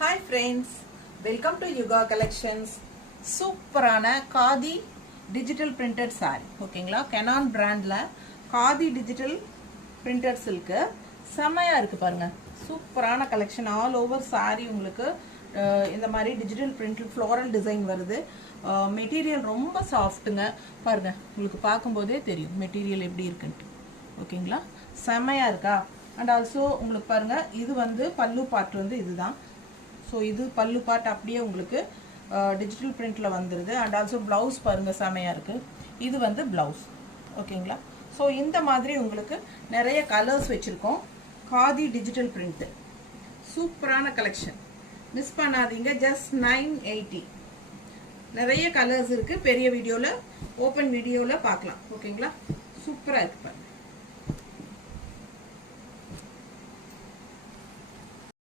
Hi friends, welcome to Yuga Collections. சூப்பரான khadi digital printed sorry ஓகேங்களா. Canon பிராண்ட்ல khadi digital printed silk செமையா இருக்கு பாருங்க. சூப்பரான கலெக்ஷன். ஆல் ஓவர் சாரி உங்களுக்கு இந்த மாதிரி டிஜிட்டல் பிரிண்ட் ஃப்ளோரல் டிசைன் வருது. மெட்டீரியல் ரொம்ப சாஃப்ட்டுங்க. பாருங்க, உங்களுக்கு பார்க்கும்போதே தெரியும் மெட்டீரியல் எப்படி இருக்குன்ட்டு. ஓகேங்களா, செமையா இருக்கா. அண்ட் ஆல்சோ உங்களுக்கு பாருங்க, இது வந்து பல்லு பார்ட் வந்து இதுதான். ஸோ இது பல்லு பார்ட் அப்படியே உங்களுக்கு டிஜிட்டல் பிரிண்டில் வந்துடுது. அண்ட் ஆல்சோ ப்ளவுஸ் பாருங்கள் செமையாக இருக்குது. இது வந்து ப்ளவுஸ். ஓகேங்களா. ஸோ இந்த மாதிரி உங்களுக்கு நிறைய கலர்ஸ் வச்சுருக்கோம். காதி டிஜிட்டல் பிரிண்ட்டு சூப்பரான கலெக்ஷன், மிஸ் பண்ணாதீங்க. ஜஸ்ட் 980. நிறைய கலர்ஸ் இருக்குது. பெரிய வீடியோவில் ஓப்பன் வீடியோவில் பார்க்கலாம். ஓகேங்களா, சூப்பராக இருக்குது பாருங்கள்.